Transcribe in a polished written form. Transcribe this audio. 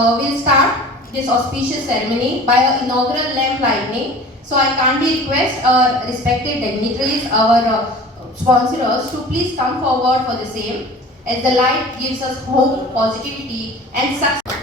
We'll start this auspicious ceremony by an inaugural lamp lighting. So I kindly request our respected dignitaries, our sponsors to please come forward for the same, as the light gives us hope, positivity and success.